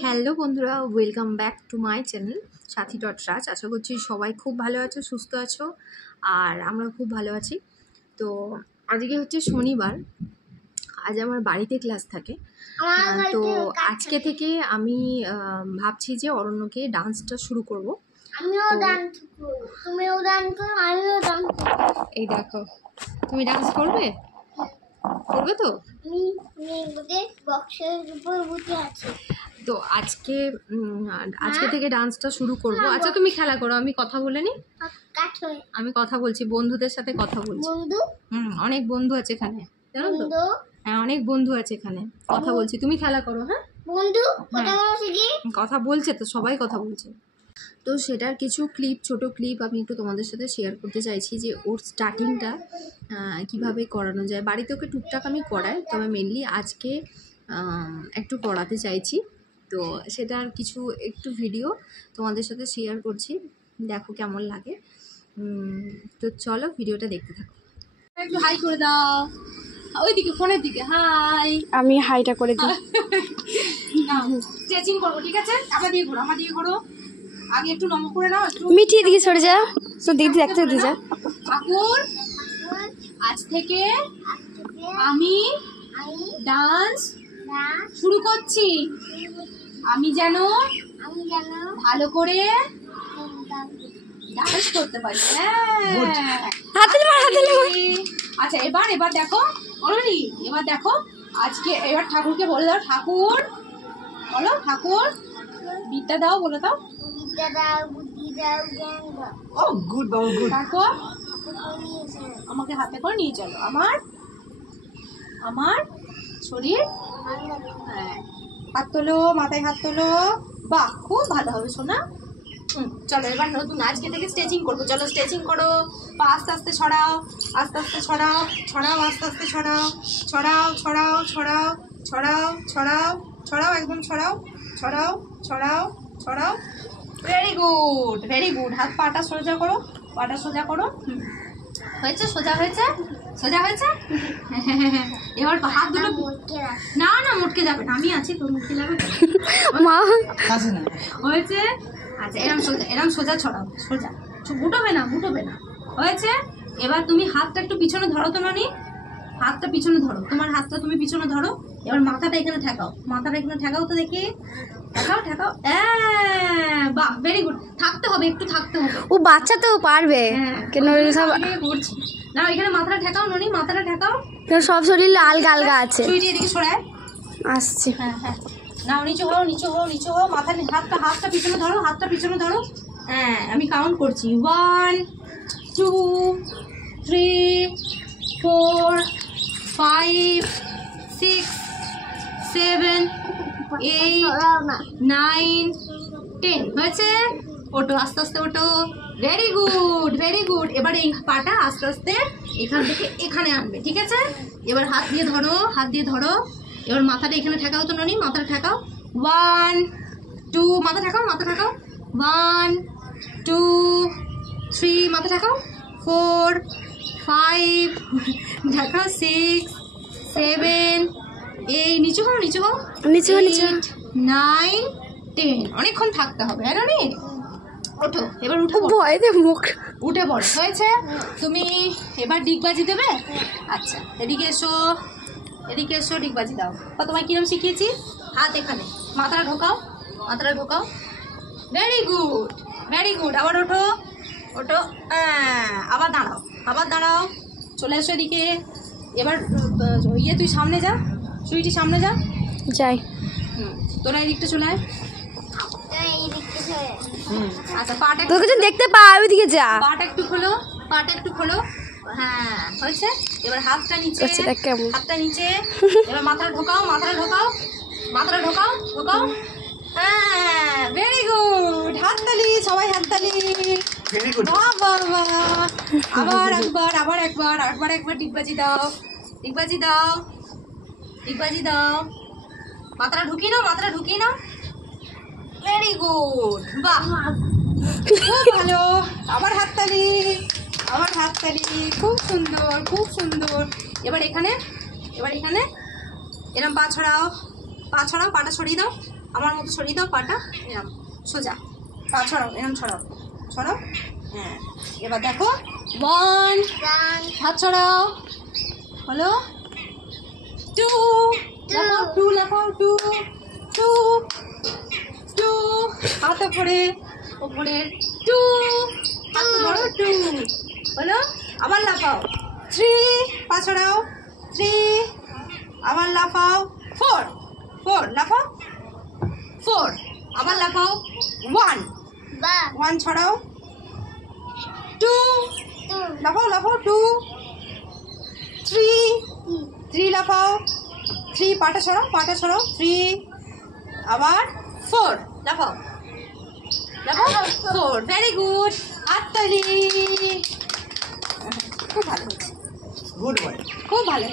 Hello বন্ধুরা, welcome back to my channel Sathi dot রাজ। আশা করছি সবাই খুব ভালো আছো, সুস্থ আছো, আর আমরা খুব ভালো আছি। তো আজকে হচ্ছে শনিবার, আজ আমার বাড়িতে ক্লাস থাকে। তো আজকে থেকে আমি ভাবছি যে অরণ্যকে ডান্সটা শুরু করব। এই দেখো, তুমি ডান্স করবে করবে তো? তো আজকে থেকে ডান্সটা শুরু করব। আচ্ছা তুমি খেলা করো, আমি কথা বলে নি। আমি কথা বলছি, বন্ধুদের সাথে কথা বলছি। অনেক বন্ধু আছে এখানে, জানো তো? হ্যাঁ, অনেক বন্ধু আছে এখানে, কথা বলছি, তুমি খেলা করো। হ্যাঁ, বন্ধু কথা বলছে তো, সবাই কথা বলছে। তো সেটার কিছু ছোট ক্লিপ আমি একটু তোমাদের সাথে শেয়ার করতে চাইছি, যে ওর স্টার্টিংটা কিভাবে করানো যায়। বাড়িতে ওকে টুকটাক আমি করাই, তবে মেনলি আজকে একটু করাতে চাইছি। তো সেটার কিছু একটু ভিডিও তোমাদের সাথে শেয়ার করছি, দেখো কেমন লাগে। তো চলো ভিডিওটা দেখতে থাকো। একটু হাই করে দাও, ওইদিকে ফোনের দিকে হাই। আমি হাইটা করে দিই। স্ট্রেচিং করবো, ঠিক আছে? আমার দিয়ে ঘোরো, আগে একটু নম করে নাও, একটু মিঠি দিকে সরে যা, তো দিদি দেখতে দিদি যা। ঠাকুর, আজ থেকে আমি ডান্স শুরু করছি। আমি যেন ভালো করে ডান্স করতে পারি। আচ্ছা, এবার দেখো অলরেডি, এবার দেখো আজকে, এবার ঠাকুরকে বলে দাও, ঠাকুর বলো, ঠাকুর বিদ্যা দাও, বলে দাও। ও গুড বাবু, গুড। তারপর আমাকে হাতে করে নিয়ে চলো আমার শরীর। হ্যাঁ, হাত তোলো, মাথায় হাত তোলো। বাহ, খুব ভালো হবে সোনা। চলো এবার নতুন আজকে থেকে স্ট্রেচিং করবো। চলো স্ট্রেচিং করো, পা আস্তে আস্তে ছড়াও, আস্তে আস্তে ছড়াও, আস্তে আস্তে ছড়াও, একদম ছড়াও। Very good. হাত পাটা সোজা করো, হয়েছে? সোজা হয়েছে। এবার হাত দুটো না মোটকে যাবে না, আমি আছি তো, মোটকে যাবে মা হয়েছে। আচ্ছা, এরম সোজা ছড়াও, সোজা, মুটোবে না। হয়েছে। এবার তুমি হাতটা একটু পিছনে ধরো তো নানি, হাতটা পিছনে ধরো, তোমার হাতটা তুমি পিছনে ধরো। এবার মাথাটা এখানে ঠেকাও তো দেখি, ঠেকাও। বাহ, ভেরি গুড। থাকতে হবে, ও বাচ্চা তো পারবে। কেন সব করছি না, এখানে মাথাটা ঠেকাও ননি, সব শরীর আলগা আলগা আছে। তুই এদিকে সরায় আসছে। হ্যাঁ, নাও, নিচু হও, হাতটা পিছনে ধরো। হ্যাঁ, আমি কাউন্ট করছি, 1 2 3 4 5 6 7 8 9 10 হয়েছে। ওটো, আস্তে আস্তে ওটো। Very good. এবার এই পাটা আস্তে আস্তে এখান থেকে এখানে আনবে, ঠিক আছে? এবার হাত দিয়ে ধরো। এবার মাথাটা এখানে ঠেকাও তো ননি, মাথাটা ঠেকাও। 1 2 মাথা ঠেকাও। 1 2 3 মাথা ঠেকাও। 4 5 ঠেকাও। 6 7 8 নিচু হও। 8 9 10 অনেকক্ষণ থাকতে হবে, হ্যাঁ ননি? ওঠো, এবার ভয়তে মুখ উঠে পড়ো। হয়েছে। তুমি এবার ডিগবাজি দেবে। আচ্ছা, এদিকে এসো, ডিগবাজি দাও। তোমায় কিরম শিখিয়েছি? হাত এখানে, মাথাটা ঢোকাও। Very good. আবার ওঠো। আবার দাঁড়াও। চলে এসো এদিকে। এবার তুই সামনে যা, সুইটি সামনে যা। যাই। তোরা এদিকটা চলে আয়। আচ্ছা, পাটা তোকে তো দেখতে পা, ওইদিকে যা। পাটা একটু খোলো। হ্যাঁ, হয়েছে। এবার হাতটা নিচে। এবার মাথাটা ঢোকাও। হ্যাঁ, ভেরি গুড। হাততালি, সবাই হাততালি। আবার একবার ডিগবাজি দাও। মাথাটা ঢুকিয়ে নাও। ভেরি গুড, বাহ, খুব ভালো। আবার হাততালি, খুব সুন্দর। এবার এখানে এরম পা ছড়াও, পাটা ছড়িয়ে দাও। আমার মতো সরিয়ে দাও পাটা, এরম সোজা পা ছড়াও, এরম ছড়াও ছড়াও। হ্যাঁ এবার দেখো 1 হাত ছড়াও, হলো 2 লাফাও, 2 লাফাও, 2 2 2 হাত ওপরে ওপরে 2 হাত ধরো 2 হলো। আবার লাফাও 3 পা ছড়াও 3 আবার লাফাও 4 4 লাফাও 4 আবার লাফাও 1 1 ছড়াও 2 লাফাও লাফাও 2 3 3 লাফাও 3 পাটা ছড়াও 3 আবার 4 লাফাও লাফাও 4 ভেরি গুড হাততালি। খুব ভালো হচ্ছে, গুড বয়। খুব ভালো।